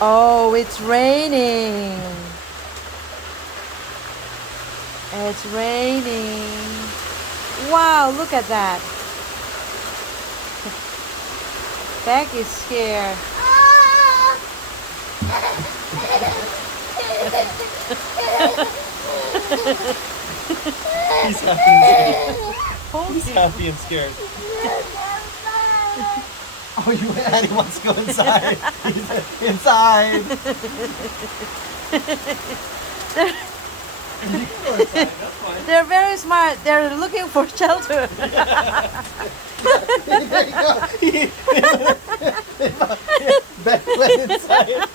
Oh, it's raining. It's raining. Wow, look at that. Beck is scared. He's happy and scared. He's happy and scared. Oh, Annie wants to go inside. He's inside. You can go inside. That's fine. They're very smart. They're looking for shelter. There you go. Beck went inside.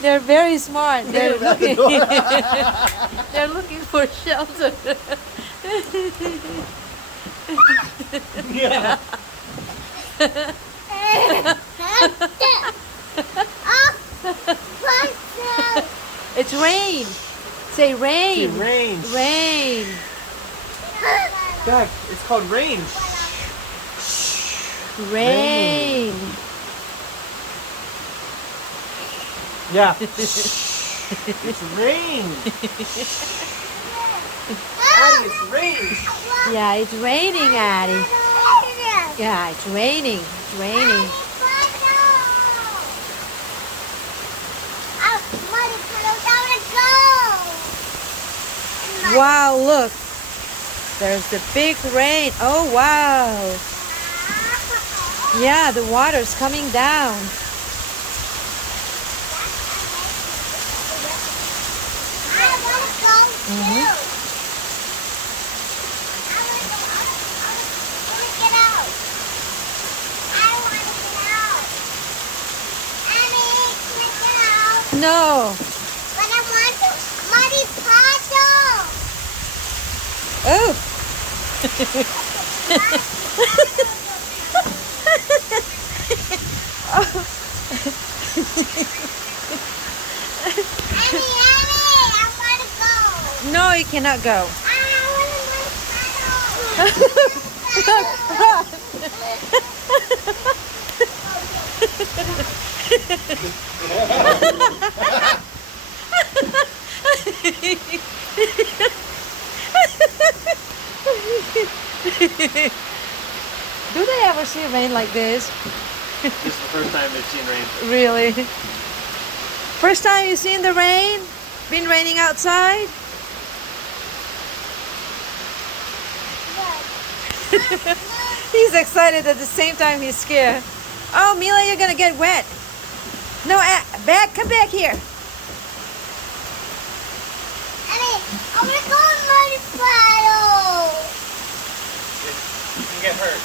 They're very smart. They're Around the looking. door. They're looking for shelter. Yeah. It's rain. Say rain. Say rain. Rain. Beck, it's called rain. Rain. Yeah. It's rain. Addie, it's rain. Yeah, it's raining, Addie. Yeah, it's raining. It's raining. Wow, look. There's the big rain. Oh, wow. Yeah, the water's coming down. No. But I want to muddy paddle. Oh. Annie, I want to go. No, you cannot go. I want to paddle. Do they ever see rain like this? This is the first time they've seen rain. Really? First time you seen the rain? Been raining outside? He's excited at the same time he's scared. Oh, Mila, you're gonna get wet. No, back, come back here. Annie, I want to go in muddy paddle. You can get hurt.